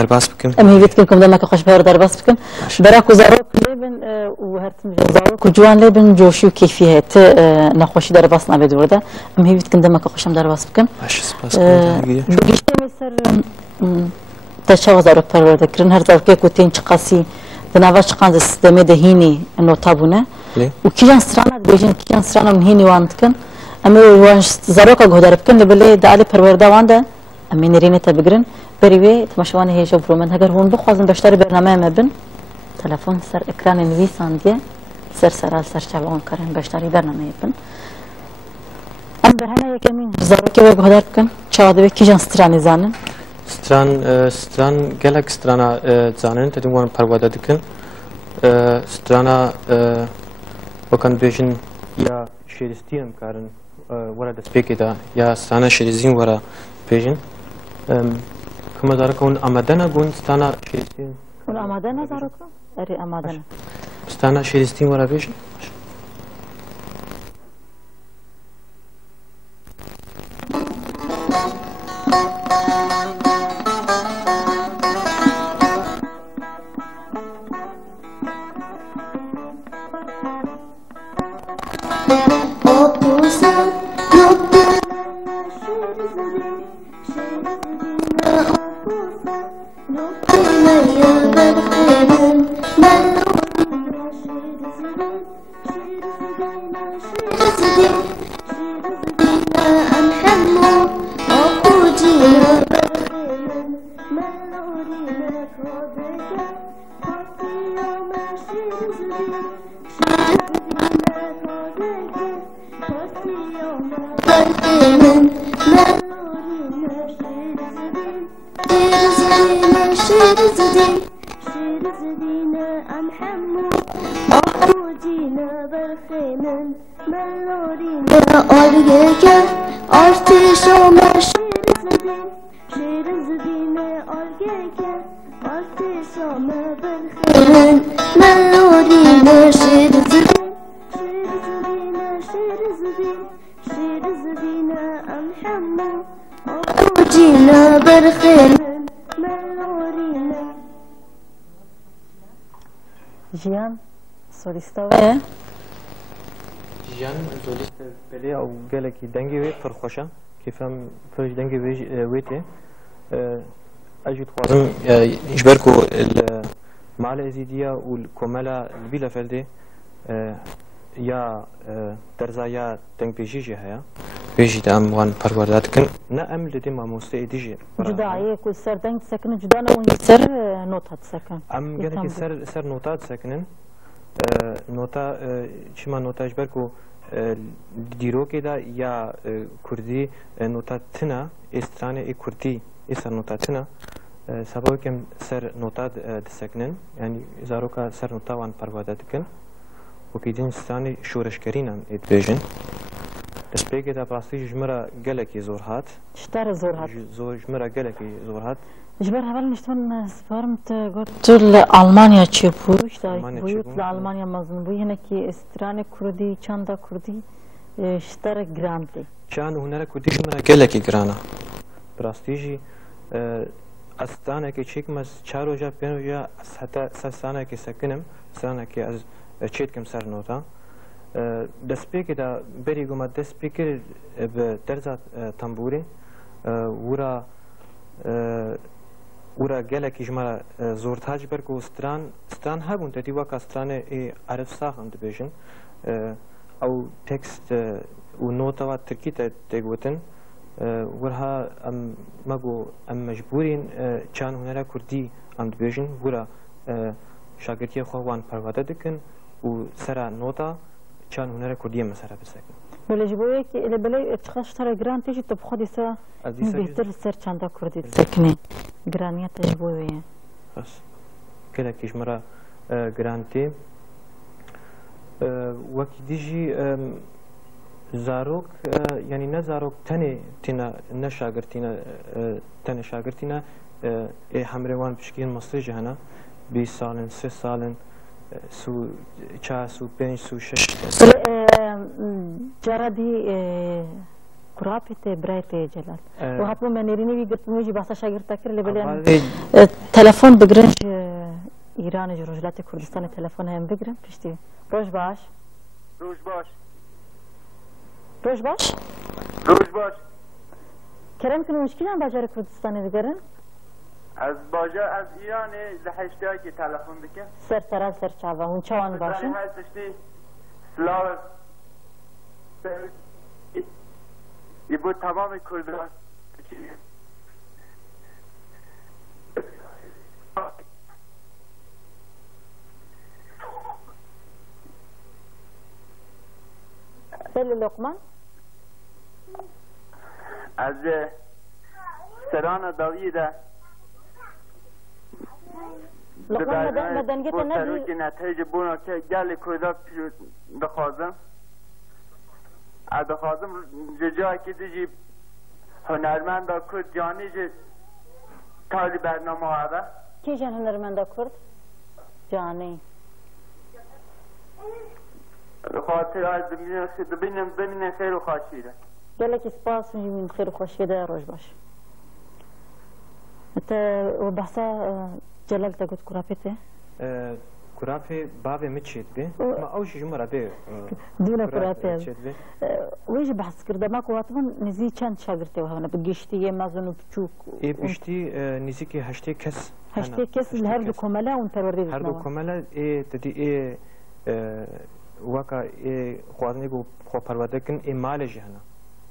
درباس بكم ام هيفيت كم دمك خوش بهر درباس بكم براكو زاروك لبن وهرتم زاروك وجوان لبن جوشو كيفيات نخوش درباس نبي ورده ام هيفيت كم دمك خوش درباس بكم باش سپاس كم بگیشته میسر تشاو زاروک پرورده کرن هر زاروکی کوتین چقاسی دنوا چقان سیستم دهینی نوتابونه و کیجان استرانا بیجن کیجان استرانا من هینی واندکن اما وانش زاروکا گهدار بکن لبله دالی پرورده وانده اما نرینه تبگرن بریوی تماشوانه هیچ افرومن هگر هون بخوازن بشتر برنامه مبن تلفن سر اکران نویسان دیه سر چوان کردن بشتری برنامه مبن ام برهنه یکمین زاروکی و گهدار بکن چاواده به کیجان استرانی زانن ستران گلک سترانا زانن تدوان پرواده دکن سترانا وکن بیشن یا شیرستیم کارن ورا دسپیکی دا یا سترانا شیرزین ورا بیشن كما زاركون أمادنا بون ستانا شيرستين كون أمادنا زاركون أري أمادنا ستانا شيرستين ولا بيش جيان سوليستا جيان سوليستا بلي او قالك دنجي وي فرخوشا كيفهم فرج دنجي ويتي اجي تخوازم يجبركو المعلى ازيدية والكمالة البيلا فلدي يا درزا يا دنج بيجي هيا بيجي دام وان پروردات كن نا ام لدي ما موسيقى ديجي جداعي كل سر دنج سكن جدانا ون سر نوتات سكن ام قالك سر نوتات سكنن نوتا شما نوتا اجبركو دیرو که دا یا کردی نوتا تنا استرانه ای کردی ایسر نوتا تنا سبب کم سر نوتا دسکنن یعنی زاروکا سر نوتا وان پرواده دکن و که دین استرانه شورشگرینن اید بیجن دسپیگه دا براستی جمرا گلکی زور هات شتر زور هات جمرا گلکی زور هات جبر هول نشتون سپارمت قلت لألمانيا چه بوش داي بويت لألمانيا مزن بوي هنا كي استران كردي چاندا كردي اشترك جرانتي چان هنر كردي جمرا گلکی گرانا براستيجي استانه که چیک مز چارو جا پینو جا حتی سستانه که سکنم استانه که از چیت کم سر نوتا دسپی که دا بری گم دسپی که به درزا تنبوری ورا گلکی جمرا زورتاج برکو استران هبون تدی وقت استران عرف ساخن دبیشن او تکست و نوتا و ترکی تگوتن ورها ام مگو ام مجبورین چان هنر کردی ام دبیشن ورا شاگردی خوان پرواده دکن و سرا نوتا چان هنر کردی مسرا بسکن ولی جبویه که الی بلی اتخاص تر گران تیجی تو بخودی سا بهتر سر چاندا کردی سکنی گرانیت جبویه بس کلا کیش مرا گرانتی وقتی دیجی زاروک یعنی نه زاروک تنه نه شاگردینا تنه شاگردینا همروان بشکین مصری جهنا 20 سالن 3 سالن سو 4 سو 5 سو 6 جرادي كرابت برايت جلال وهابو منيريني بيقرب ميجي بحث شاگرد تكر اللي بليان تلفون بقرنج إيران جروجلات كردستان تلفون هم بقرن بشتي روش باش روش باش روش باش روش باش كرم كنو مشكلة باجار كردستان بقرن از باجار از ایران لحشتها که تلفن بکن سر سراز سر چاوا هون چوان باشن هر تشتی سلاو یه بود تمام کردان بله لقمان از سران داویده لقمان مدنگت نبی که نتیجه بونا که گل کردان بخوازم دخوازم جایی که دیجی هنرمند کرد جانی جه تالی برنامه آده کی جان هنرمند کرد؟ جانی خاطر از ببینم خیر و خوشیده گلک سپاس من خیر و خوشیده روش باش و بحثا جلال تا گفت کراپیته؟ كرافي بابي متشيت به ما أوش جمرة به دون كرافي ويش بحث كرده ماكو هاتمون نزي چند شاگرته وهنا بگشتي مازن بچوك اي بشتي نزيكي هشتي كس هشتي كس الهر دو كملا وان پروردي هر دو كملا اي تدي اي وكا اي خوازني گو خو پرودكن اي مال جهنا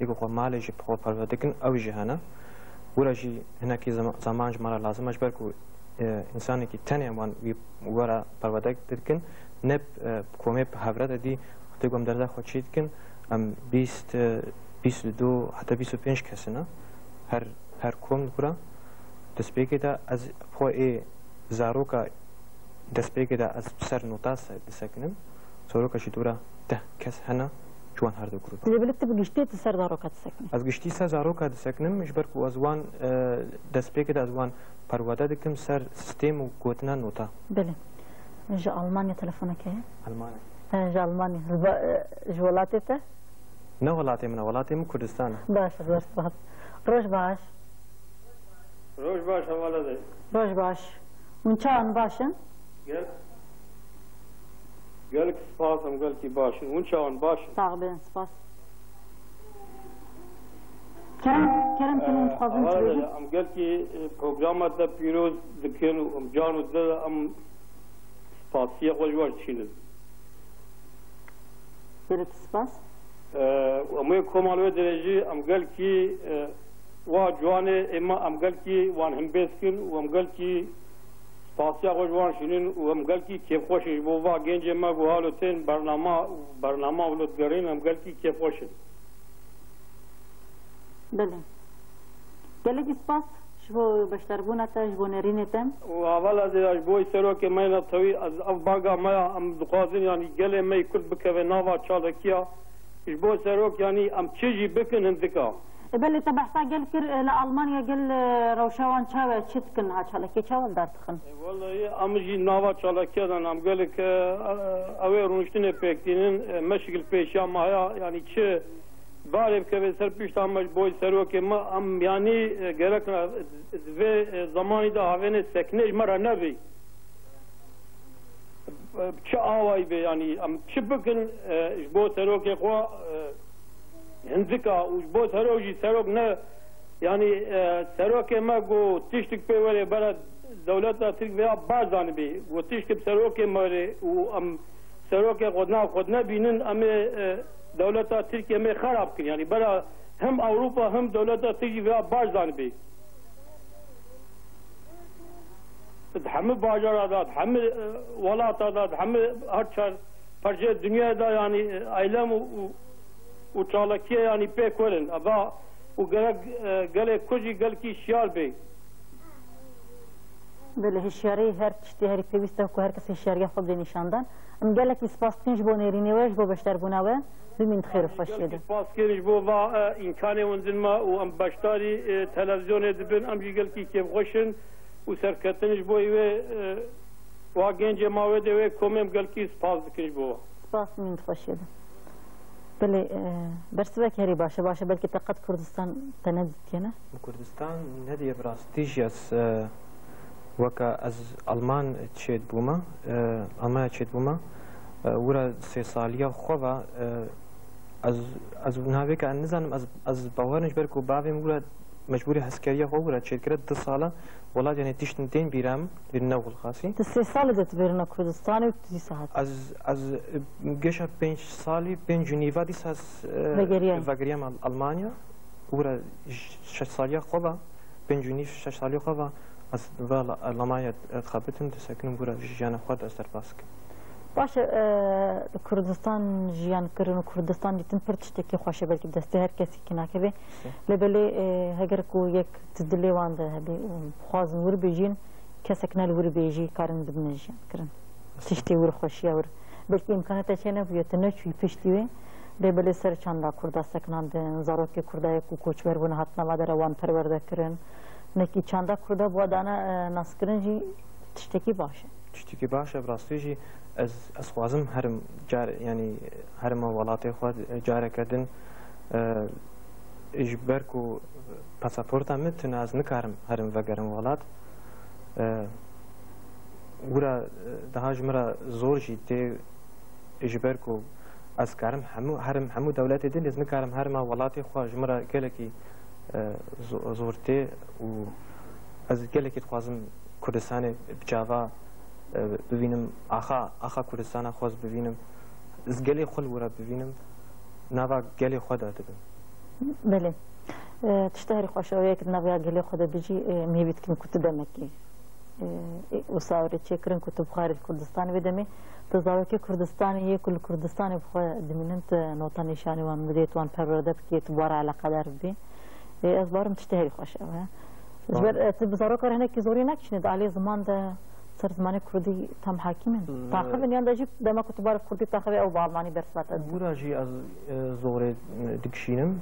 يگو خو مال جي خو پرودكن او جهنا ورجي هناك زمان جمرة لازم اجبر كو انسانی که تنها وان ورا پرودک درکن نب کومه هفرد دی خود گم درده خود چید کن ام 22 حتی 25 کسی نه هر کوم دکورا دست بگه دا از خو زاروکا دست بگه دا از سر نوتاس دسکنم زاروکا شی دورا 10 کس هنه جوان هر دو گروه. دیگه بلیت بگشتی سر زاروکا دسکنم. از گشتی سر زاروکا دسکنم مشبر کو از وان دست بگه دا از وان پرواده دکم سر سیستم و گوتنا نوتا. بله. جا آلمانیا تلفن که؟ آلمانیا. جا آلمانیا. جولاتی ته؟ نه ولاتی من، ولاتی من کردستان. باشه درست. روش باش. روش باش حواله ده. روش باش. اون چند باشن؟ گل سپاس هم گل کی باشن. اون چند باشن. تقریبا سپاس. کرم کنیم خوازم چی بگی؟ ام گل کی پروگرامات دا پیروز دکن ام جانو دا ام سپاسیه خوشوار چینه. برات سپاس. اموی کمالوی درجی ام گل کی و جوانه اما ام گل کی وان هم بیسکن و ام گل کی سپاسیه خوشوار چینن و ام گل کی کیف خوشش بو و گنج ما گوهالو تن برنامه ولودگرین ام گل کی کیف خوشن. بله. گلی سپاس شو بشتربونه تا شو نرینتن. و اول از بوی سرو که من نتوی از افباگا ما ام دقازین یعنی گلی می کرد بکوه نوا چالکیا. اش بوی سرو یعنی ام چیزی بکن هندکا. بله تبحثا گل کر لآلمانیا گل روشوان چاوه چت کن ها چالکی چاول دارت خن. والله ام جی نوا چالکیا دن ام گلی که اوه رونشتن پیکتینن مشکل پیشا مایا یعنی چه باره که سر پیش تامش بوی سرو که ما ام یعنی گرک و زمانی دا هاونه سکنه مرا نبی چه آوای به یعنی ام چه بکن بو سرو که خو هندکا و بو سرو جی سرو نه یعنی سرو که ما گو تشتک په وره برا دولت ترک بیا بازان بی و تشتک سرو که مره و ام سرو که خودنا بینن ام دولت ترکیه می خراب کنی یعنی برای هم اروپا هم دولت ترکیه و بازدان بی همه باجار داد همه ولات داد همه هر چهار پرچه دنیا دا یعنی ایلم و چالکیه یعنی پی کرن ابا و گله کجی گل کی شیار بی بله هشیاری هر چیزی هری پیوسته کو هر کسی هشیاری خود نشاندن ام گله کی سپاستینج بو نرینی وش بو بشتر بوناوه بمين خير فشيده باس كيرج بو با امكانه ونزل ما وام باشتاري تلفزيون دبن ام جيل كي كيف خوشن وسركتنج بو اي وا گنج ما ود وي كومم گل كي سپاس كيرج بو سپاس من فشيده بله برسبك هری باشه بلکه تقد کردستان تندید نه؟ کردستان ندیه براستیجی از وکا از آلمان چید بوما آلمان چید بوما ورا 3 سالیا خوبا از نهایی که نزنم از باورنش برکو باویم ورا مجبوری هسکریه خو ورا چید کرد 2 ساله ولی یعنی تیشتن دین بیرم لنول خاصی 3 سال دت برنا کردستان و 3 ساعت از گشا 5 سالی 5 جنیوا دیس از وگریم آلمانیا ورا 6 سالیا خوبا 5 جنیو 6 سالیا خوبا از وال آلمانیا خابتن تسکنم ورا جانا خود از درباسک باشه کردستان جیان کردن و کردستان دیتن پرتشته که خوشه بلکه دسته هر کسی که نکبه لبله هگر کو یک تدلی وانده هبی خواز ور بیجین کسک نل ور بیجی کارن دبن جیان کردن تشتی ور خوشی ور بلکه امکانات چه نبویت نچوی پشتیوه لبله سر چندا کرده سکنند زاروک کرده کو کوچبر بونه حتما مادر وان پرورده کردن نکی چندا کرده بودانه ناس کردن جی تشتکی باشه تشتکی باشه براستیجی از خوازم هرم جار یعنی هرم ولایت خود جاره کردن اجبار کو پاسپورت هم تناز نکارم هرم وگرم ولایت ورا دهاج مرا زور جیته اجبار کو از کارم همو دولت دین از نکارم هرم ولایت خود مرا کلکی زورته و از کلکی خوازم کردستان بجاوا ببینم آخا کردستان خواست ببینم از گلی خل ورا ببینم نوا گلی خود دادم بله تشتهری خوشاویه که نوا گلی خود بجی میبید که کت دمکی وصاوري تشكرن كنت بخارج كردستان بدمي تزاوي كردستان يكل كردستان بخا دمنت نوطن نشاني وان مديت وان پرورده بكي تبار على قدر بي ازبارم تشتهري خوش ازبر تبزارو كار هناك زوري نكشند علي زمان ده صار زمان كردي تم حاكمين تاخذ ان يندجي دما كنت بار كردي تاخذ او بالماني برسات براجي از زوري دكشينم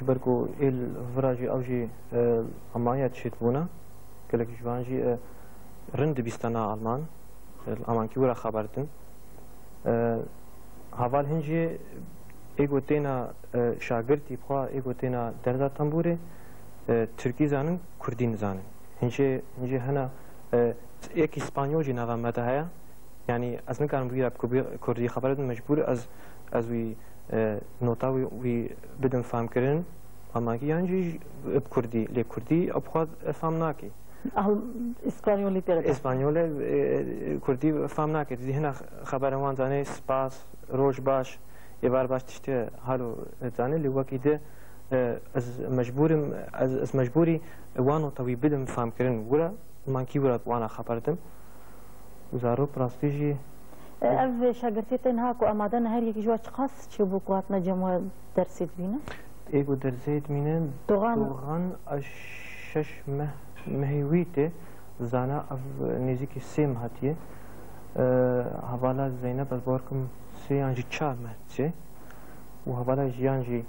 جبركو ال براجي اوجي امايا تشتبونا قالك جوانجي رند بيستنا المان المان كي ورا خبرتن حوال هنجي ايغوتينا شاگردي بخوا ايغوتينا دردا تنبوري تركي زانن كردين زانن هنجي هنا एक اسپانیول جی نوام مده هیا یعنی از نکارم بیراب کردی خبرت مجبور از وی نوتا وی بدم فهم کردن اما کی یعنی کردی لی کردی ابخواد فهم ناکی اسپانیولی تر اسپانیول کردی فهم ناکی دی هنا خبر وان زنی سپاس روز باش یه بار باش تشته حالو زنی لی وقتی ده از مجبوری وانو توی بدم فهم کردن ولا من كي ولد وانا خبرتم وزارو براستيجي اف شاگردتن هاكو امادن هر يكي جوا قاس تشبوك واتنا جمع درسيت بينا ايغو درسيت مينن دوغان اشش مهويته زانا اف نزيكي سيم هاتيه حوالا زينب الباركم سي انجي 4 مهتي وحوالا جيانجي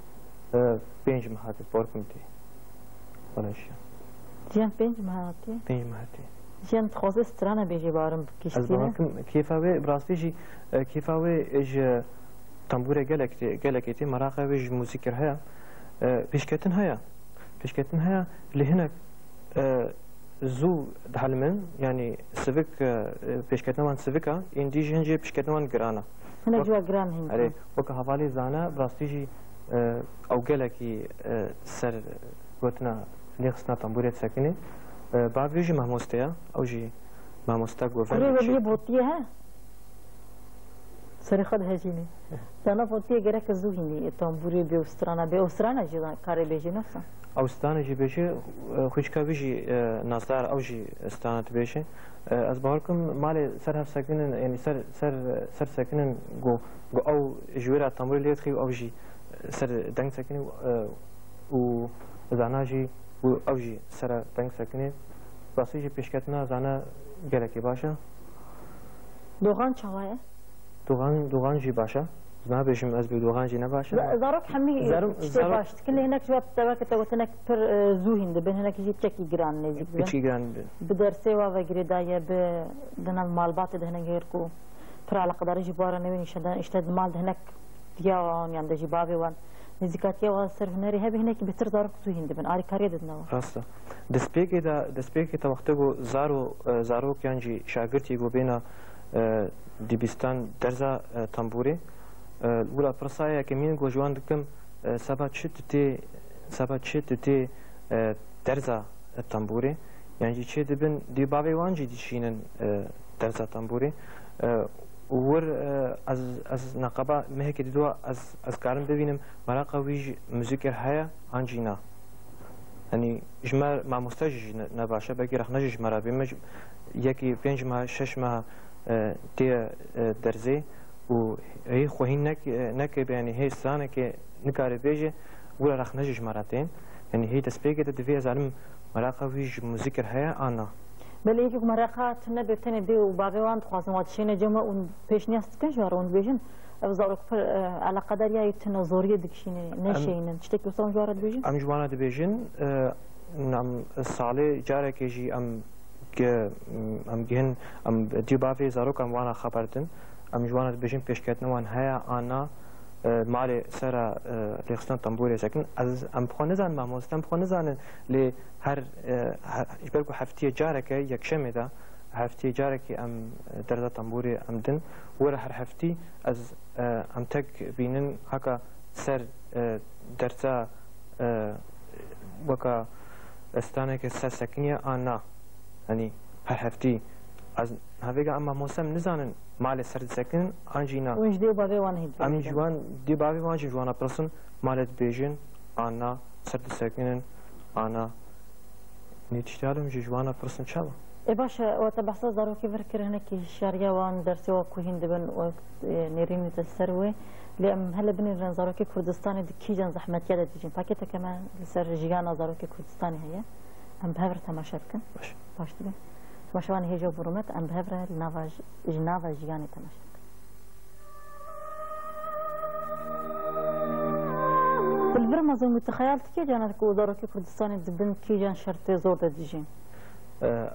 5 مهات باركم تي ولاش جيان 5 مهاتي 5 مهاتي جيان تخوزي سترانا بيجي بارم كيشتينا كيفاوي براستيجي كيفاوي اج تنبورة جالكتي مراقب اج موسيقى هيا بيشكتن هيا اللي هنا زو دحلمن يعني سيفيك بيشكتن وان سيفيكا اندي جنجي بيشكتن وان جرانا هنا جوا جران هنا علي وك حوالي زانا براستيجي او جالكي سر وتنا ليخسنا تنبورة ساكنه بعد ويجي مهموستيا او جي مهموستا گوفن ولي بوتيه ها سر خود هجيني زانا بوتيه گرك زوهيني تنبوري بأوسترانا جي كاري بيجي نفسه اوستان جي بيجي خوشكا بيجي ناصدار او جي استانت بيجي از باوركم مالي سر ساكنن يعني سر ساكنن جو او جويرا تنبوري ليتخي او جي سر دنگ ساكنن و زانا جي و اوجي سر دنگ ساكنه باسيجي پیشکتنا زانا گلکی باشه دوغان چاوایه دوغان جي باشه زنا بيشم از دوغان جي نباشه زاروك حمي زاروك كل هناك جواب تبعك توتنك پر زوهين دبن هناك جي تشكي جران نزيك تشكي جران بدرسي و غريدايه بدنا مالبات ده هناك غيركو پر على قدر جباره نوين اشتد مال ده هناك دیاوان یان دجی باوی وان نزیکاتی و سر هنری هبه هنه که بهتر زارک تو هند بن آری کاری دنوا راسته دسپیکی تا وقت گو زارو کیانجی شاگردی گو بینا دیبستان درزا تنبوری ولا پرسایه که مین گو جوان دکم سبا چه تی درزا تنبوری یعنی چه دبن دی باوی وانجی دیشینن درزا تنبوری ور از نقابه مهک دیدو از کارم ببینم مراقه ویج موزیکر هیا آنجینا یعنی جمر ما مستجج نباشه بگی رخ نجج مرا بیمج یکی 5 ماه 6 ماه تی درزی و هی خوهین نک بیانی هی سانه که نکاره بیجه ولا رخ نجج مراتين يعني هي تسبيقة تدفيع زعلم مراقة ويج موزيكر هيا أنا بله یکی مراقات نبی تنه دی و باقیوان خواستم واتشینه جمع اون پیش نیست که جوار اون بیشن افزارک پر علاقه داری تنه زوریه دکشینه نشینن چطور بسام جوار بیشن ام جوانا بیشن نم ساله جاره کیجی ام گهن ام دی بافی زاروک ام وانا خبردن ام جوانا بیشن پیش کردن وان هيا أنا مال سر لخستان تنبوری سکن از ام بخونزان ماموستم بخونزان لی هر اجبرکو هفته جاره که یک شمه ده هفته جاره که ام درزا تنبوری ام دن ور هر هفته از ام تک بینن هکا سر درزا وکا استانه که سر سکنیه آنا یعنی هر هفته از هفته اما موسم نزانن مال سر سکن آنجینا اونج دی باوی وان هید ام جوان دی باوی وان جوانا پرسن مالت بیجن آنا سر سکنن آنا نیتشتالم جوانا پرسن چاوا باشه وقت بحث زاروکی ورکر هنه که شاریا وان درسی و کوهین دبن و نرینی تسروه لام هلا بني زاروکی کردستانی دکی جان زحمت یاد دیجین پاکت کمان سر جیانا زاروکی کردستانی هیا ام بهور تماشا کن باش دیگه تماشاوان هیجا برومت ام بهور جناوا جیانی تماشا بالبرم از اون متخیلت که جانت که زاروکی کردستانی دبن کی جان شرط زور دیجین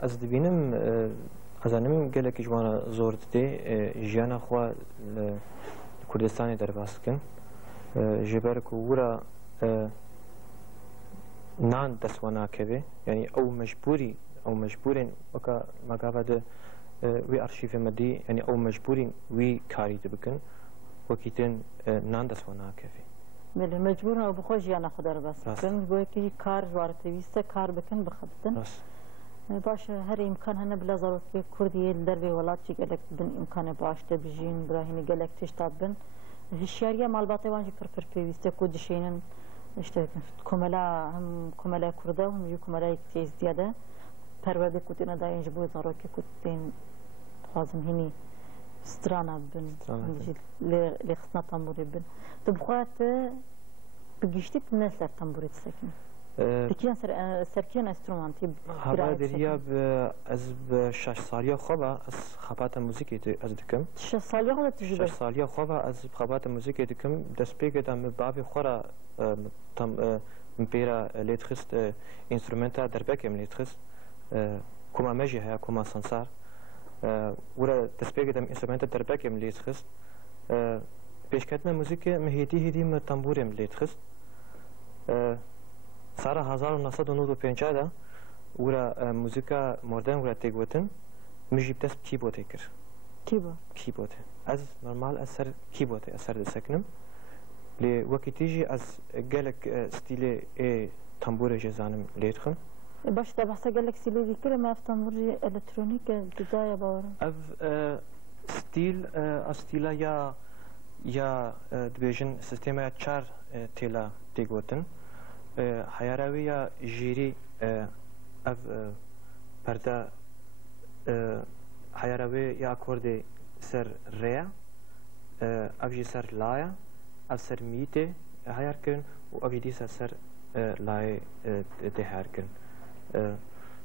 از دبینم از انم گله که جوانا زور دیده جیانا خوا کردستانی در باز کن جبر که ورا نان دستوانا که یعنی او مجبورين وكا مقابل وي ارشيف مدي يعني او مجبورين وي كاري دبكن وكيتن ناندس ونا كفي بله مجبور او بخوش يعني خدار بس كن بو كي كار وارتويسته كار بكن بخبتن باش هر امكان هنا بلا ضرورت كي كردي دربي ولات شي قالك بدن امكان باش تبجين براهيني قالك تشتابن الشاريه مال باطوان پر بيوسته كودشينن اشته كملا هم كملا كرده هم يو كملا كتير زياده پرورده کتین داین جبوی زاروکی کتین خوازم هنی سترانا بن لخصنا تنبوری بن تو بخوات بگشتی بنا سر تنبوری تسکنی بکیان سرکیان استرومانتی هوا دریا از شش سالیا خوبه از خبات موزیکی از دکم 6 سالیا خوبه تجربه 6 سالیا خوبه از خبات موزیکی دکم دست پیگه دم بابی خورا مپیرا لیتخست انسترومنتا دربکم لیتخست كما ماجي هيا كما سنسار ورا تسبيق دم انسترومنت دربك ملي تخست بيش كاتنا موسيقى مهيدي ما تنبوري ملي تخست سارا 1995 دا ورا موسيقى مودرن ورا تيغوتن مجي بتس كيبورد هيكر كيبورد از نورمال اثر كيبورد اثر سكنم لي وقت تيجي از قالك ستيلي اي تنبوري جزانم ليتخن باش تبحث قال لك سيلي كل ما تنبوري الكترونيك بدايه باورا اف ستيل يا دبيجن سيستم چار تيلا تيغوتن حياراوي يا جيري اف بردا حياراوي يا اكوردي سر ريا اف جي سر لايا اف سر ميتي هياركن و اف دي سر لاي دهاركن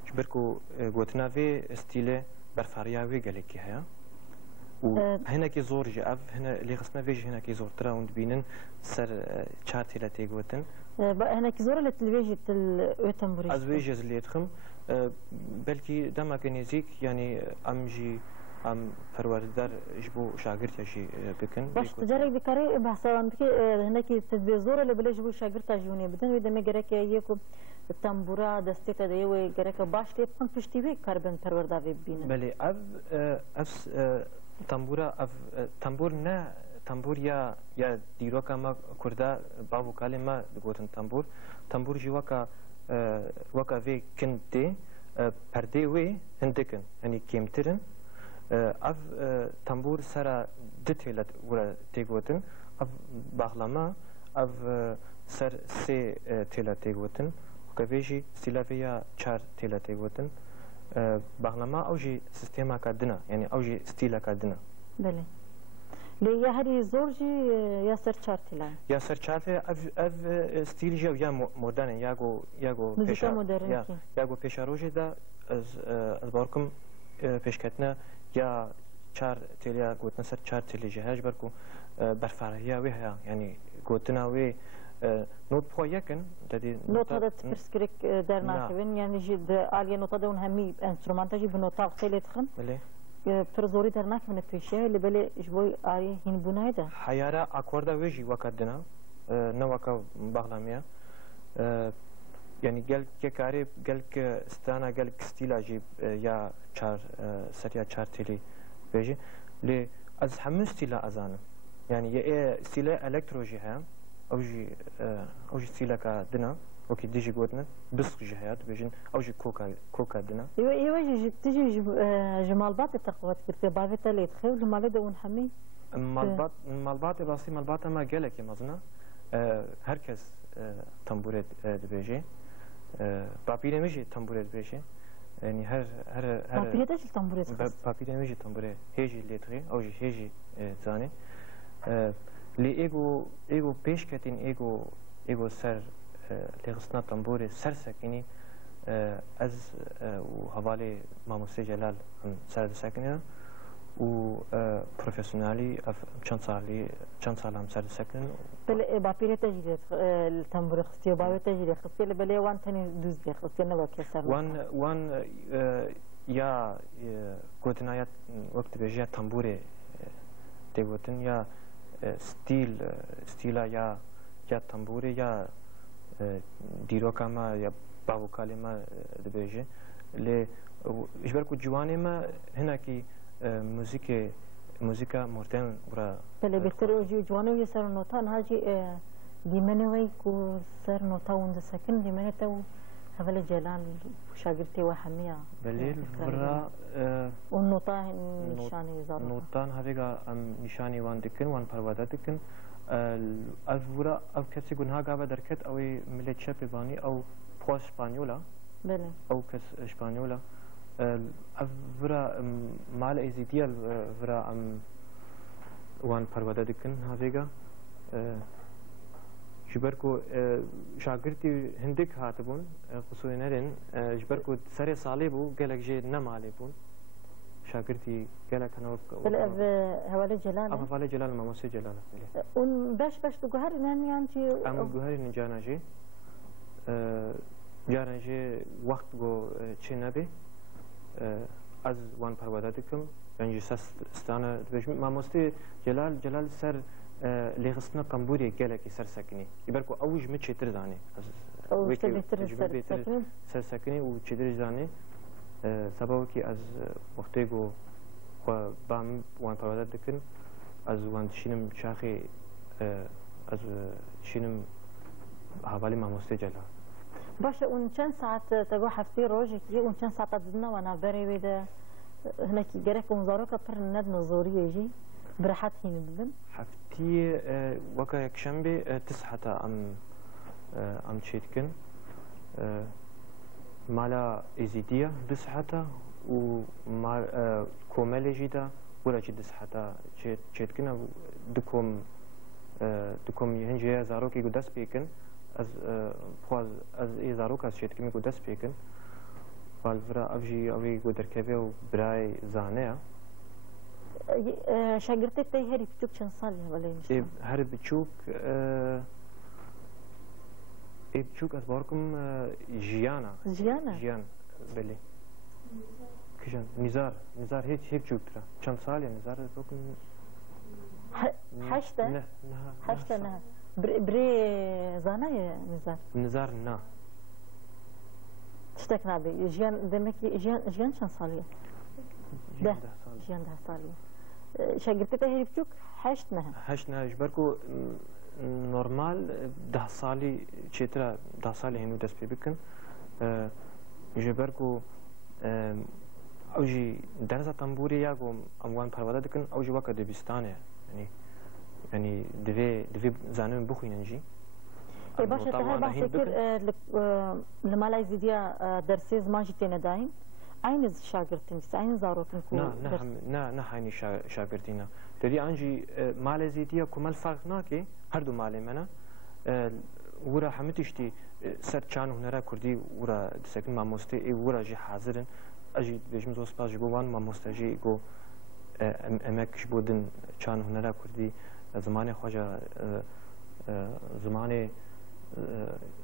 جبركو قوتنا في ستيله برفاريا في قالك هيا وهنا كي زور جاف هنا اللي خصنا فيج هنا كي زور ترى وند بينن سر شارتي لا تيغوتن هنا كي زور التلفزيون الوتنبري از فيجز اللي يدخم بلكي دما كنيزيك يعني امجي ام پروردگار جبو شاگرد یشی بکن. باش تجاری بیکاری بحثان که هنکی تدبیر زور لبلش بو شاگرد تجونی بدن و دم گره که یکو تنبورا دسته کده و گره که باش لی پن پشتی وی کاربن پروردگار بینه. بله اف تنبورا تنبور نه تنبور یا دیرو که ما کرده با وکاله ما گوتن تنبور جی وکا وی کنده پرده وی هندکن یعنی کمترن اف تنبور سرا دتیلت ورا تیگوتن اف باغلما اف سر سه تیلا تیگوتن وکویجی سیلافیا چار تیلا تیگوتن باغلما اوجی سیستما کردنا یعنی اوجی ستیلا کردنا. بله. لی هری زورجی یا سر چار تیلا. یا سر چار اف ستیل جو یا مدرن یاگو موسیقی مدرن یاگو پیشاروجی دا از بارکم پیشکتنا یا چار تیلیا گوتن سر چار تیلی جهاز برکو برفرهیا وی هیا یعنی گوتنا وی نوت پو یکن دادی نوت هذا تفسكرك در ناخوين يعني جد آلية نوت هذا ونهمي انسترومانتا جي بنوتا خيلي تخن بله فرزوري در ناخوين التوشيه اللي بله جبوي آلية هين بناي ده حيارا اكوردا ويجي وكدنا نوكا باغلاميا يعني قال كاري قال استانا قال ستيلا جيب يا چار سريا چار تيلي بيجي لي از همون ستيلا ازانم يعني يا ستيلا الكتروجي هم اوجي ستيلا كا دنا اوكي ديجي قوتنا بس جهات بيجن اوجي كوكا دنا ايوا تجي جمالبات التقوات كرتي بافيتا لي تخيل جمال دون حمي مالبات باسي مالبات ما قالك يا مزنا هركز تنبورت دبيجي بابيري ميجي تنبورت بيجي يعني هر بابيري تاش تنبورت بابيري ميجي تنبورت هيجي لتري اوجي هيجي زاني لی ایگو پیش کتین ایگو سر لغسنا تنبوری سر سکنی از و حوالی ماموسی جلال سر سکنی و پروفیسیونالی چند سال هم سر سکنن. بله باپیره تجربه التنبور خستی و باور تجربه خستی بله وان تنی دوز بی خستی نبا کسر. وان یا گوتنایت وقت بیجی تنبوری دیوتن یا ستیلا یا تنبوری یا دیروکا ما یا باوکالی ما دبیجه لی اجبر کو جوانی ما هنا کی موزیکا مردن برا بله بهتر جوانی وی سر نوتان هاجی دیمنه وی کو سر نوتا وند سکن دیمنه تو هفل جلال شاگرتی و حمیا بله برا اون نوتا نشانی زار نوتان هاجیگا نشانی وان دکن وان پرواده دکن الورا او کسی گناه گاو درکت اوی ملت شپ بانی او پوس اسپانیولا بله او کس اسپانیولا الورا مال ازیدیا الورا وان پرواده دکن هاجیگا جبركو شاگردي هندك هاتبون قصوي نرن جبركو سري صالبو قالك جي نمالبون شاگردي قالك انا بل هوالي جلال هوالي جلال ما موسى جلال اون باش تجوهر يعني ام جوهر نجانا جي جانا جي وقت جو چه نبي از وان پرواداتكم يعني استانا ما موسى جلال سر لغسنا تنبوري قالك سر سكني يبركو اوج ما تشتر زاني او تشتر سر سكني و تشتر زاني سببكي از وقتيغو بام وان پرودات دكن از وان شينم شاخي از شينم حوالي ما مستجلا باشه اون چند ساعت تگو هفته روزی اون چند ساعت ددنا وانا بري ويدا هناك جرك مزاروكا پر ند نزوري يجي براحت هين بدن حفتي وكا يكشنبي تسحة ام تشيتكن مالا ازيدية دسحة و كومالي جيدا ولا جي دسحة تشيتكن دكم يهنجي زاروكي قدس بيكن از اي زاروكا تشيتكن قدس بيكن والفرا افجي اوي قدر كبه و براي زانيا شاگردت تی هری بچوک چند سالی ولی میشه؟ هری بچوک بچوک از بارکم جیان جیان بله کجان نزار هیچ جوکتره چند سالی نزار بکن 8 نه 8 نه بری زانه نزار نه تشتك نابي جيان دمك جيان شان صالية ده جيان 10 صالية شاگردت هی بچوک 8 نه جبرکو نورمال 10 سالی چیترا 10 سالی هنو دست پی بکن جبرکو اوجی درس تنبوری یا گو اموان پرواده دکن اوجی وقت دبستانه یعنی دوی زانم بخویننجی باشه تهر بحث كر لمالاي زيديا درسي زمان جتنا داين عين شاگردين عين زاروكن كو نه هاي شاگردينا تدي انجي مال زيديا كمال فرق ناكي هر دو مال منا ورا همتشتي سر چان هنرا كردي ورا دسكن ماموستي اي ورا جي حاضرن اجي بيجم زوس باج جوان ماموستاجي جو امك بودن چان هنرا كردي زمان خواجه زمان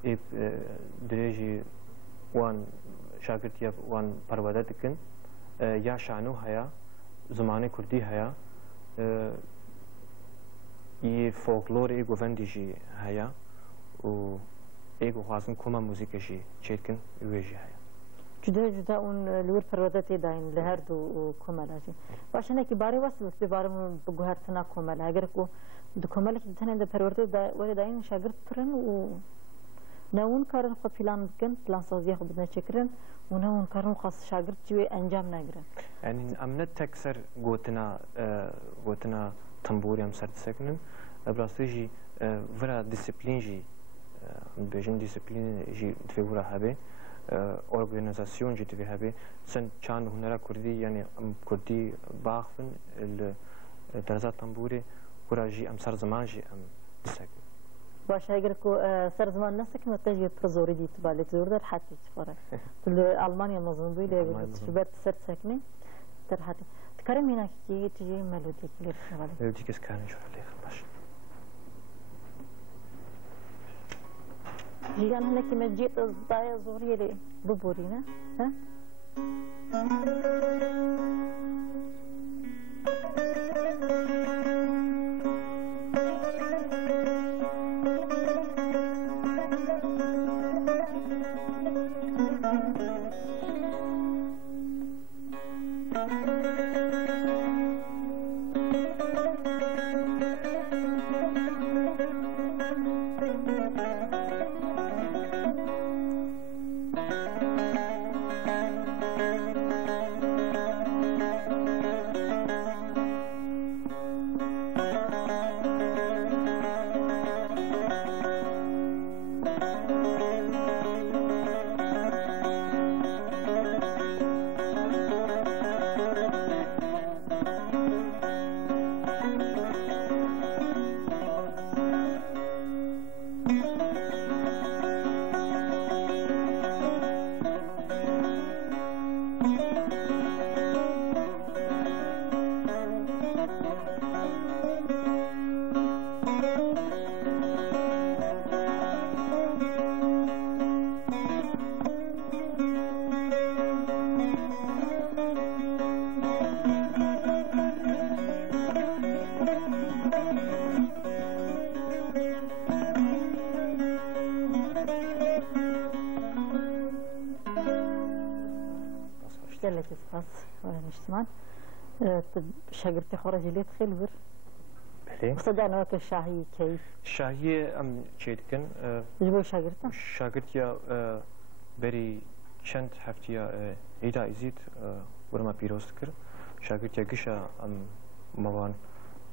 ایب دريجي وان شاگردی وان پرواده دکن یا شانو هیا زمان کردی هیا ای فولکلور ایگو وندیجی هیا و ایگو خوازن کما موزیکشی چیتکن ویجی هیا جدا اون لور پرواده تی داین لهر دو کمالا جی باشه نه کی باره واسه به باره بگوهرتنا کمالا اگر کو دو کمالا که تنه د پرورده ولی داین شاگرد ترن و نون کارن خو پلان بکن پلان سازی خو بدنا چکرن و نون کارن خاص شاگرد جوی انجام نگیرن یعنی امنت تکسر گوتنا تنبوری هم سر سکنن براستی جی ورا دیسپلین جی بیشتر دیسپلین جی تفیورا هبه organizasyon ciddi bir sen çan hunera kurdi yani kurdi bağfın derzat tamburi kuraji am sar zaman ji am disak باشه اگر کو سر زمان نسک متجه پرزوری دیت بالی زور در حتی چفره کل آلمانیا مزمون بیله شبت سر سکنی در حتی تکرم اینا کی تیجی ملودی کلی شوالی ملودی کس کارن شوالی باش جيان هناك ما جيت ضايع زوري لي ببورينا ها لك سباس مجتمع شاگردی خارج لیت خیلی بر بله صدقنا وقت الشاهي كيف الشاهي ام چیدکن جبو شاگردم شاگردیا بری چند هفتیا ایدا ازید ورما پیروز کر شاگردیا گشا ام موان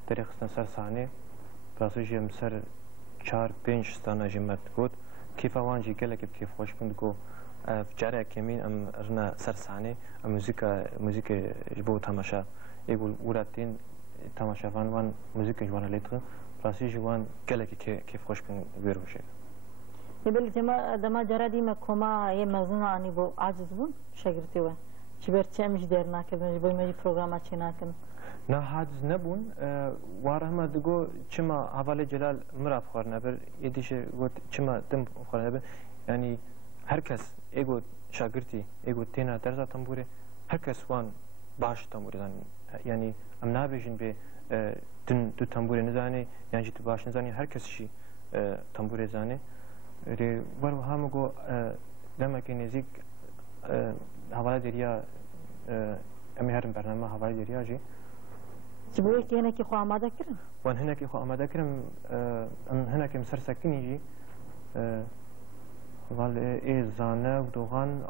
درخستن سر سانه براسوجی ام سر 4-5 ستانه جمعت گود کیف وانجی گله کیف خوش بند گو جاره کمین ام رنا سر سانه موزیک جبو تماشا يقول وراتين تماشا وان موزيك جوانا ليتر راسي جوان قالك كيف خوش بن غير شيء يبل دما جرادي ما كوما ي مزنا اني بو عاجز بون شاگردي و شبرتي مش درنا كبن بو مي برنامج چناكن نه عاجز نبون وارهما دغو چما حواله جلال مراب خور نبر يديش گوت چما دم خور نبر يعني herkes ego شاگردی ایگو تینا درزا تنبوره هر کس وان باش تنبوره زنی یعنی ام نابیجن به دو تنبوره نزانی یعنی جی تو باش نزانی هر کس شی تنبوره زنی ری ورو همه گو دم که نزیک حواله دریا امی هرم برنامه حواله دریا جی جبوی که هنکی خو آماده کرن وان هنکی خو آماده کرم هنکی مسر سکنی جی ولی ای زانه و دوغان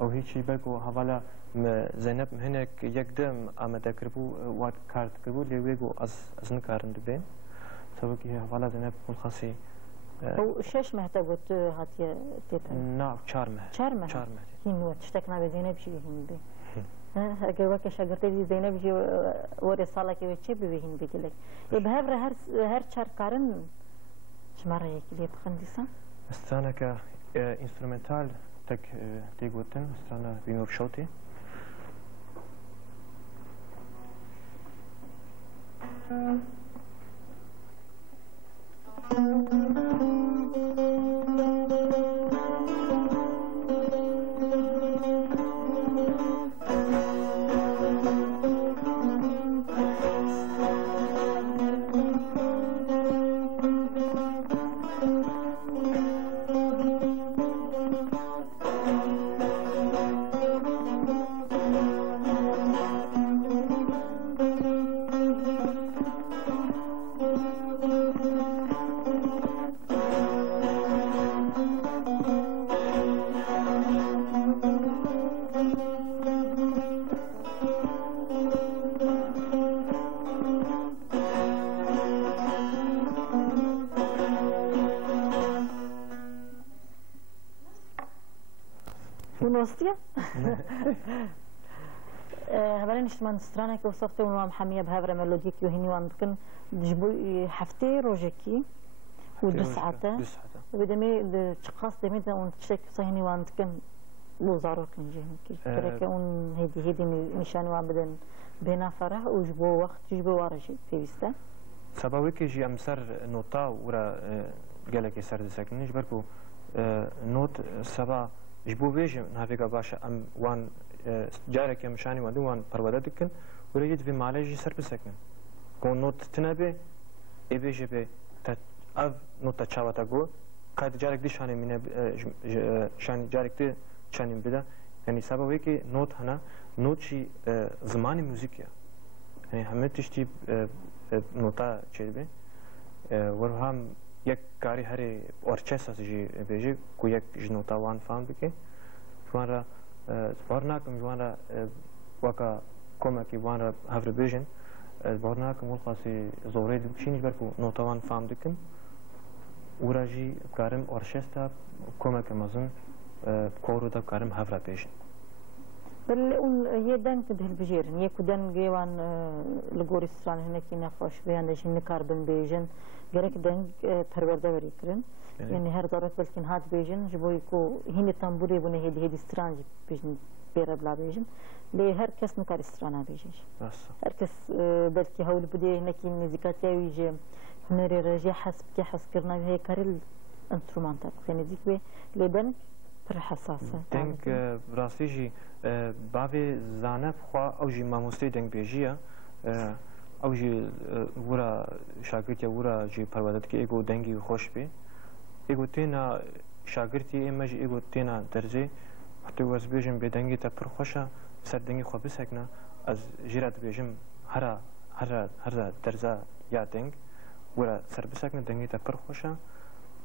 او هیچی بگو حوالا زینب هنک یک دم آماده کربو واد کارت کربو لیویگو از نکارن دبین سبب که حوالا زینب ملخصی او شش مهته بود هاتیه تیتا نه 4 ماه 4 ماه هینو تشتک نبی زینب چی بهین بی اگر وقت شاگرده زینب جی وری سالا که چی بهین بگیلک به هر 4 کارن شماره یکی لیب خندیسان استانا که انسترومنتال تک تیگوتن استانا بینور شوتی ونوستيا هبالين اشتمان سترانا كي وصفت ونوام حمية بهافرة ميلوديك يوهيني وان بكن دجبو حفتي روجيكي ودو ساعته وبدمي تشخاص دمي دا اون تشك صهيني وان بكن لوزارو كنجيهم كي كركا اون هيدي نشاني وان بدن بينا فرح وجبو وقت جبو وارجي تيوستا سباوي كي جي امسر نوتا ورا قالك يسر دسكنيش بركو نوت سبا جبو بيجي نافيكا باشا ام وان جارك يا مشاني وان وان پرواده دكن وريد في معالجي سر بسكن كون نوت تنابي اي بيجي بي اف نوت تشاوتا جو قد جارك دي شاني من شان جارك دي شاني بدا يعني سبب كي نوت هنا نوت شي زماني موسيقى يعني همه تشتي نوتا چيبه ورهم یک کاری هری ارکستر جی بیجی کو یک جنوتا وان فهم بکی جوان را بارناکم جوان را وکا کمکی وان را هفر بیجن بارناکم ولخاصی زوری دبکشینی برکو نوتا وان فهم دکن ورا جی کارم ارکستر کمک مزن کورو دا کارم هفر بیجن بل اون یه دنگ تدهل بجیرن یک دنگ وان لگوریستان هنکی نخوش بیان دشین نکار بن بیجن گرک دنگ پرورده وری کرن یعنی هر دارت بلکن هات بیجن جبوی کو هینی تنبوری بونه هدی استران بیجن بیره بلا بیجن لی هر کس نکار استرانا بیجن هر کس بلکی هول بده هنکی نزیکات یاویجه هنری رجی حسب که حس کرنا هی کارل انسترومانتال یعنی دیک بی لی دنگ پر حساسه دنگ راستی جی باوی زانب خوا او جی ماموستی دنگ بیجیه او جی ورا شاگرد یا ورا جی پروادت که ایگو دنگی خوش بی ایگو تینا شاگردی ایمج ایگو تینا درجه وقتی وز بیجم به دنگی تا پر خوشه سر دنگی خواه بسکنه از جیرات بیجم هر درجه یا دنگ ورا سر بسکنه دنگی تا پر خوشه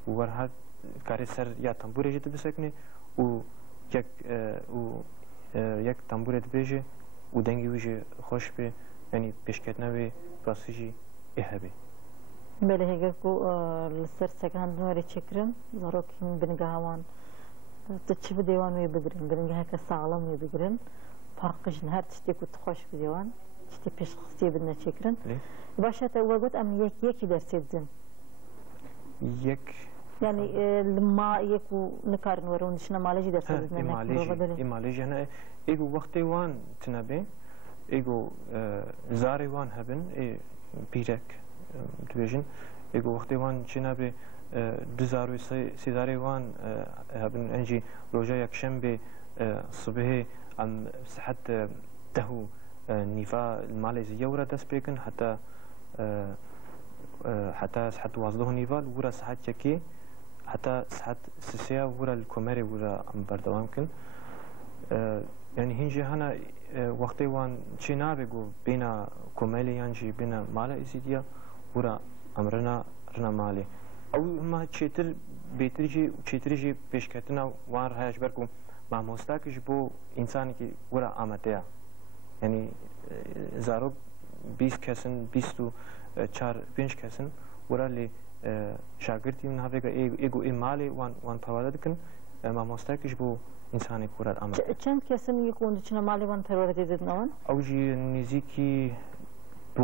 ور هر کاری سر یا تنبوری جیت بسکنه و یک تنبوری بیجه و دنگی ویجه خوش بی يعني بيشكتنا براسيجي إهبي. بله هيك كو لسر سكان نوري شكرم زاروك من بنجاوان تشوف ديوان ويبقرن بنجا هيك سالم ويبقرن فرقش نهار تشتي كنت خوش بديوان تشتي بيش خصية بدنا شكرن. باشا توقعت أم يك درس يدزن. يك. يعني لما يكو نكارن ورون شنا مالجي درس يدزن. مالجي هنا إيجو وقت وان تنابي. ایگو زاری وان هبن ای بیرک دویژن ایگو وقتی وان چنابه 2003 سيداري وان هبن انجي روجا يكشنبه صبح ام صحت تهو نيفا الماليزية ورا دست بيكن حتى صحت وازده نيفال ورا صحت يكي حتى صحت سسيا ورا الكوماري ورا ام بردوام كن يعني هنجي هنا وقتی وان چی نابگو بینا کومالی یانجی بینا مالا ازیدیا ورا امرنا رنا مالی او ما چیتر بیترجی چیترجی پیشکتنا وان رهاش برکو ماموستاکش بو انسانی که ورا آمده یعنی زارو 20 کسن 24 کسن ورا لی شاگردی من هفته ایگو ای مالی وان پرورده کن ماموستاکش بو انسانی کورد آمده. چند کسی میگویند چون مالی وان پرورده دید نوان؟ اوجی نزدیکی 12-13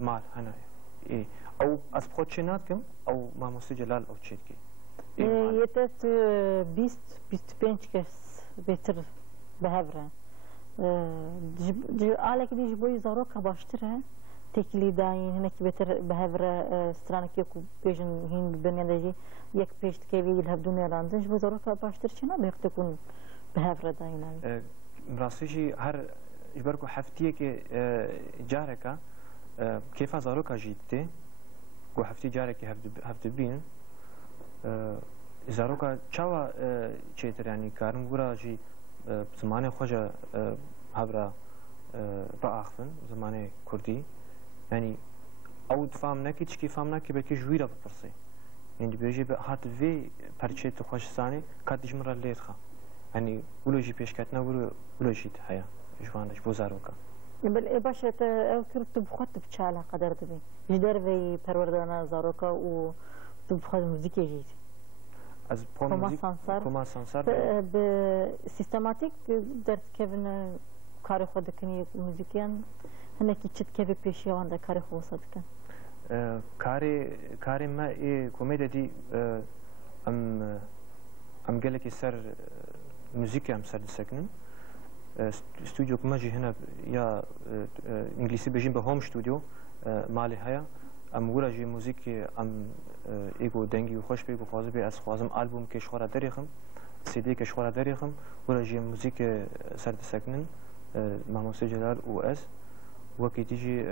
مال هنای. او از خود چه نکم او ماموستی جلال او چید کی. یتت 20-25 کس بهتر بهبره. آله که دیج بوی زارو کباشتره تکلی داین هنکی بهتر بهبره سترانه که بیشن هین بنیادی یک پیشت که ویل هفدون یاراندن جو زارو کباشتر چنا بیخت کن بهبره داینه. راستیجی هر اجبار کو هفتیه که جاره که کیف زارو کاجیته کو هفتی جاره که هفت بین زارو که چوا چیتر یعنی کارم گورا جی زمان خوجا هبرا بآخفن زمان کردی یعنی او فهم نکی چکی فهم نکی بلکه جویرا بپرسی یعنی بیجی به هات وی پرچه تو خوشستانی کاتیش مرا لیت خا یعنی ولوجی پیش کتنا ولوجی هيا جواندش بوزاروکا بل باشه او کرد بخوت بچاله قدر دبی جدر وی پروردن زاروکا و تو بخوت موزیک جید از کما سانسار به سیستماتیک درس کردن کار خود کنی موزیکیان هنکی چت که به پیشیان در کار خود صد کن کاری ما کمدی دی ام گله کی سر موزیک ام سر سکنن استودیو که ماجی هنا یا انگلیسی بجیم به هوم استودیو مالی هیا ام ورا جی موزیک ام ایگو دنگی و خوش بیگو خوازه بی از خوازم آلبوم که شوارا دریخم سیدی که شوارا دریخم ورا جی موزیک سر سکنن ماموسه جلال و از وکی دیجی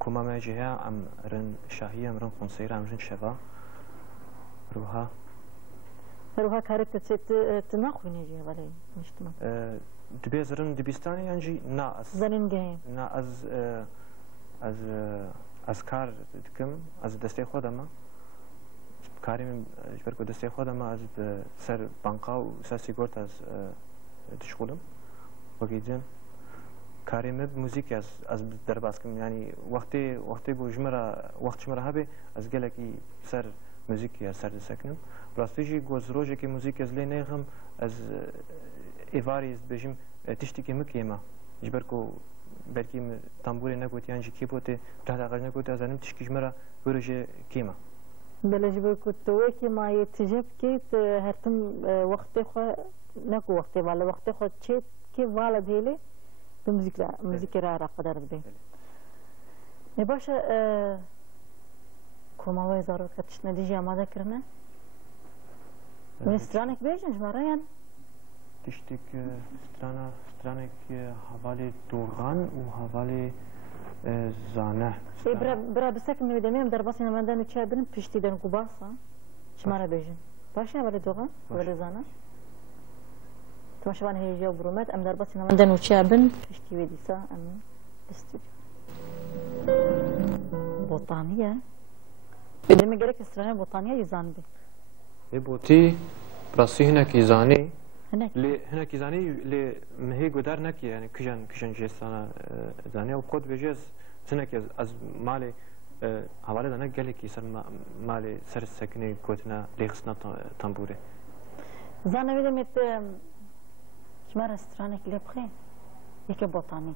کما ماجی هیا ام رن شاهی ام رن خونسیر ام رن شوا روها کارت تناخونی جی ولی مشتما دبی زرن دبیستانی انجی نا از زنین گیم نا از کار دکم از دسته خودم کاری من جبر کو دسته خودم از سر بانقا و سر سیگورت از دشغلم وگیدم کاری من موزیک از درباز کم یعنی وقتی گو جمره هبه از گله کی سر موزیکی از سر سکنم راستیجی گوز روزی که موزیک از لی نیخم از ایواری بجیم تشتی که مکیما جبر کو بلکی تنبوری نگوتی انجی کی بوده ده دقیقه نگوتی از انم تشکیش مرا بروژه کیما بله جبر کو توی که ما یه تجربه کیت هرتم وقتی خو نکو وقتی والا وقتی خو چه کی والا دیلی به موزیک را قدر بده نباشه کماوی زارو کتش ندیجی آماده کرنه استرانك بيجنج مريان تشتك استرانك حوالي دوغان وحوالي زانه برا بسكن ودميم درباسنا مندانو تشابن بشتي دن قباصة شمارا بيجن باشا حوالي دوغان حوالي زانه تماشوان هي جو برومات ام درباسنا مندانو تشابن بشتي وديسا ام استوديو بوطانية بدمي قالك استرانة بوطانية يزان بي بوتي براسي هناك يزاني هناك يزاني لمهي قدر نكي يعني كجان جيستانا زاني وقد بجيز هناك از مالي حوالي دانا قالك يسر مالي سر السكني كوتنا ليخصنا تنبوري زانا بدمت شمار استرانك اللي بخي يكي بوطاني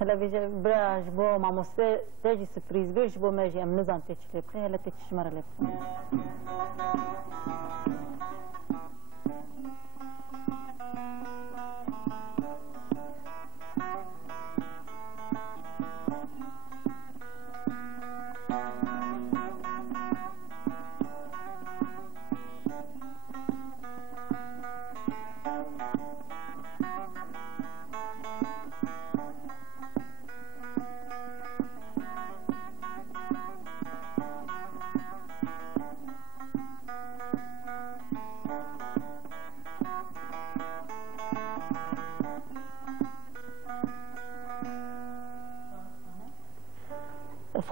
هلا بيجي براج بو ماموسه تجي سبريز بيج بو ماجي ام نزان تيش اللي بخي هلا تيش مرة اللي بخي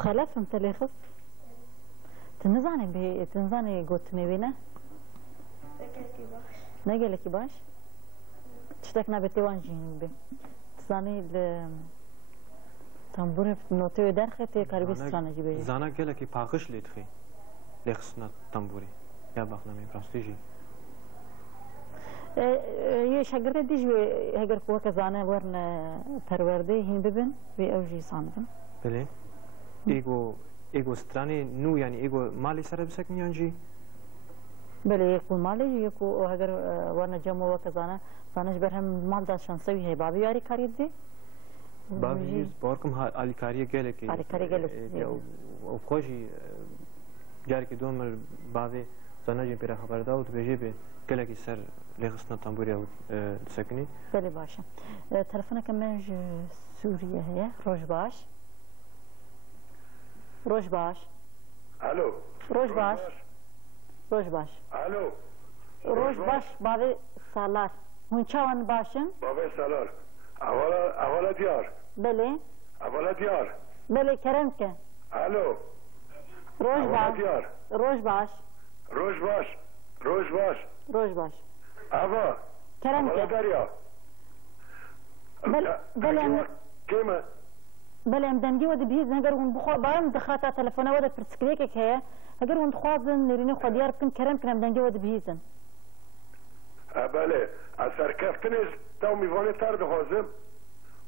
خلف انت ليخص تنزاني قلت مبينه نقلك باش تشتكنا بتوان جين بي تزاني تنبور نوتي درختي قريب استرانه جيبي زانا قالك باقش ليتخي ليخصنا تنبوري يا باقنا مي براستيجي یه شاگرد دیجی هگر کوه زانه ورن پرورده هین ببین به اوجی ساندن. بله. ایگو سترانی نو یعنی ایگو مالی سر بسک میان جی؟ بله ایگو مالی ایگو هگر ورن جمع و زانه زانش برهم مال داشتن سوی هی بابی یاری کاری دی؟ بابی بارکم علی کاری گله کی. علی کاری گله. و خوشی جاری که دومر بابی زانه جی پر خبر داود بجی به گله کی سر لخصنا تنبوري او سكني بله باشه تلفونك من سوريا هي روج باش الو روج باش الو روج باش بابي سالار هون چاوان باشن بابي سالار اولا ديار بله اولا ديار بله كرمك الو روج باش أبا كلام ولا دريا بله مدندی ود بیز نگر اون بخوا بارم دخاتا تلفن ود پرسکلیک که هیا اگر اون خوازن نرینی خودیار کن کرم کنم مدندی ود بیزن بله اثر کفتنش تو میوانه تر دخوازم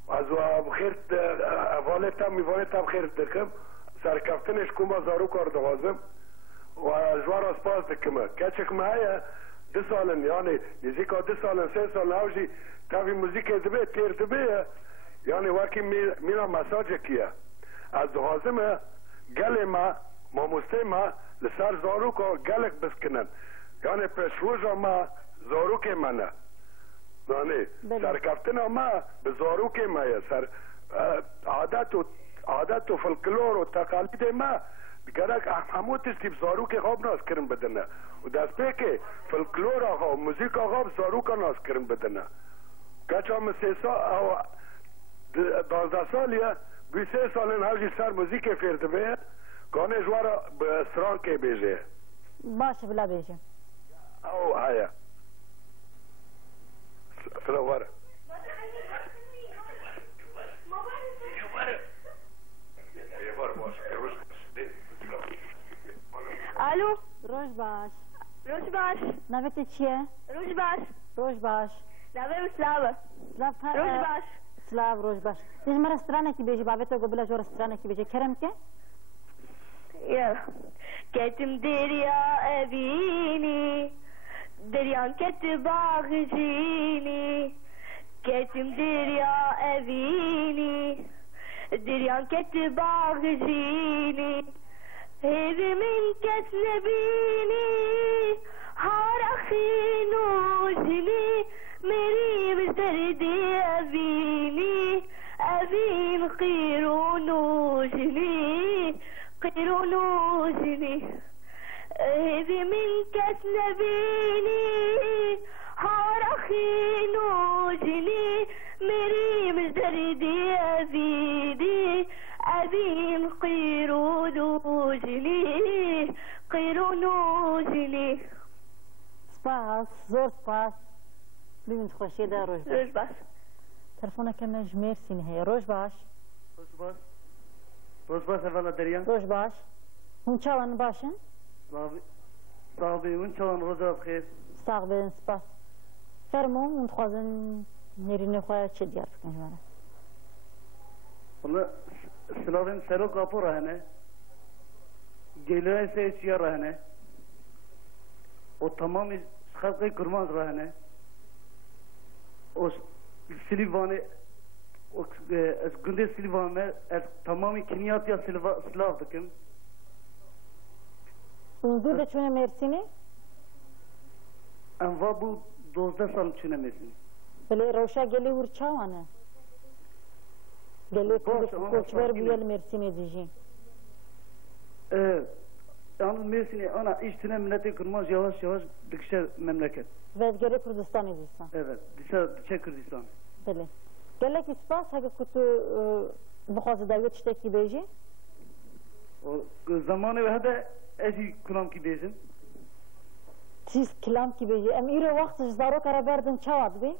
از بخیر اوله تا میوانه تا بخیر دکم سر کفتنش کم زارو کار دخوازم و جوار اسپاس دکمه کچک معایا 2 سالن يعني نزيكا 2 سالن 3 سالن هاوجي كافي موزيكا دبي تير دبي يعني واكي مينا مساجكيا از هازمه قال ما مستمع لسار زاروكا قالك بسكنن يعني بشوجا ما زاروكي منا يعني سر كفتنا ما بزاروكي ما يا سر عادات و فلكلور و تقاليد ما گرک همون تستی زاروک خواب ناز کرن بدنه و دست پیکه فلکلور آقا و موزیک آقا زاروک ناز کرن بدنه گچه هم 3 سال او 12 سالیه 23 سالن هاوجی سر موزیک فرده بید گانه جوارا به سران که بیجه باشه بلا بیجه او هایا سلواره الو روش باش نوت چیه؟ روش باش نوه سلاوه روش باش دیج مرا سترانه کی بیجی بابتو گو بلا جور سترانه کی بیجی کرم که؟ كتم دريا أبيني دريان كتباغ جيني كتم دريا أبيني دريان كتباغ جيني هذي من كتنبيني هارخي نوجني مري بزردي أبيني أبين قيرو نوجني هذي من كتنبيني هارخي نوجني مري بزردي أبيني أبين قيرو نوجني سپاس زور سپاس ببین خوشی ده روش باش تلفونه که مجمیر سینه روش باش اولا دريان روش باش هون چاوان باشن صاحبي هون چاوان روزا بخير ساغبين سپاس فرمو هون خوازن نرینه خواه چه دیار بکن جمانه والله سلاوين سرو كابو رهنه جيلوه سه چيا رهنه و تمام خلقي كرماز رهنه و سليفاني از گنده سليفانه از تمامی کنیات یا سلاف دکم اونجور ده چونه مرسینه؟ انوا بو 12 سال چونه مرسینه بله روشا گلی ور چاوانه گلی کوچبر بیل مرسینه دیجی yalnız Mersin'e ana iştine milleti kurmaz yavaş yavaş dikişe memleket. Vezgeri Kürdistan'ı diyorsan. Evet, dişe Kürdistan. Bile. Gelek ispas hagi kutu bixwazi davet tiştekî bêjî? زمانه هذا اشي كلام كي بيجن چیز کلام کی بیجی ام ایرو وقت زارو کرا بردن چواد بی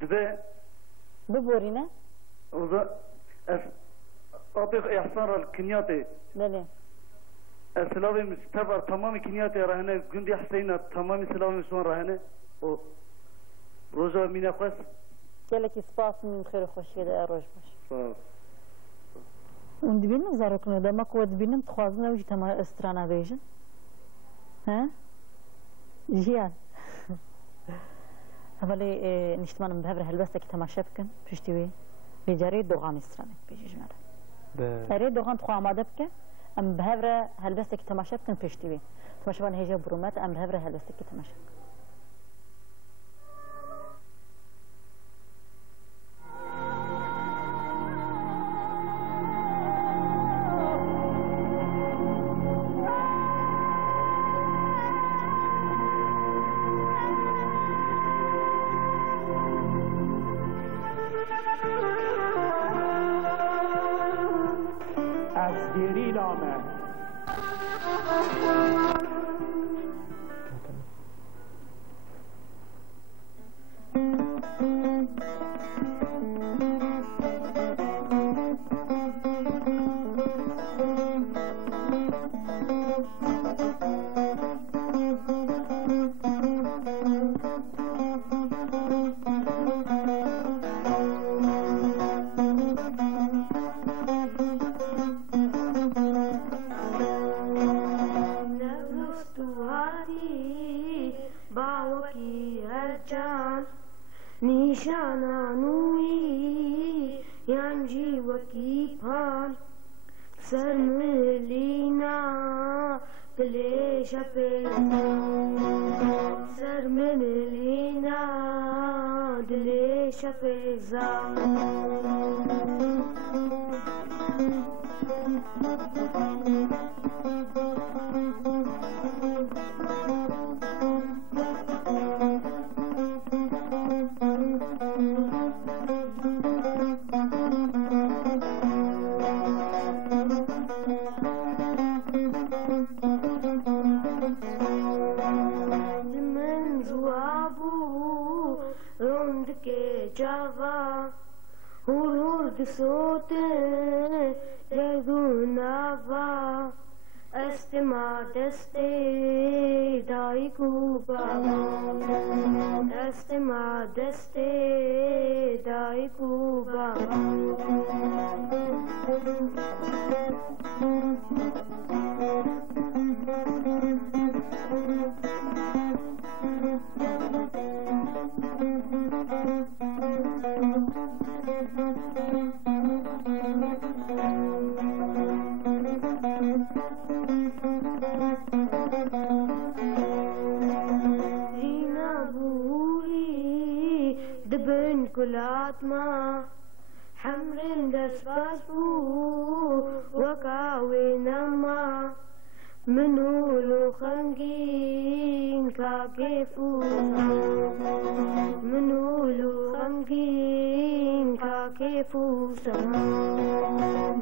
دبا ببوری نه وذا أعطيك إحصار الكنياتي بله السلاوي مستبر تمام كنياتي رهنا جندي حسينا تمام سلاوي مسوان رهنا و رجع مين أقص گلکی سپاس من خیر و خوشی ده روش باش اون دبینم زارو کنه دما کود بینم تخوازن اوجی تما استرانا بیجن ها جيان اولی نشتمانم بهبر هلبسته که تماشا بکن پشتیوی بجاری دوغان استرانک بیجی جمعه اره دوغان تخوا آماده بکن ام بهبر هلبسته که تماشا بکن پشتیوی تماشا بان هیجا برومت ام بهبر هلبسته که تماشا بکن اسگری نامه نشانانوی یانجی وکی پال سرملینا دلیش پیزان سرملینا دلیش پیزان صوته يدونava استمع دستي دايكوبا استمع دستي دايكوبا دبن كلات ما حمر دسباس بو وكاوي نما منولو خنجين كاكيفو منولو خنجين كاكيفو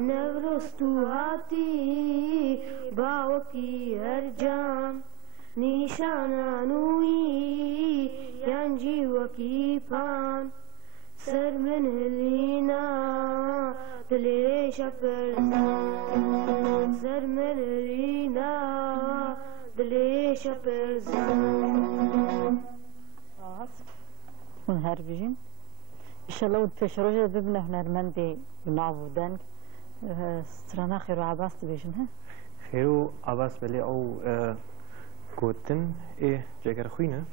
نغرستو هاتي باوكي هرجان نشانانوي ينجي وكيفان سر من هلينا دليش فرزان سر من هلينا دليش فرزان من هربجين إن شاء الله ودفش رجل ببنى هنرمندي بنعبو دنك سترانا خيرو عباس تبيجن ها خيرو عباس بلي أو قوتن إيه جاكر خوينة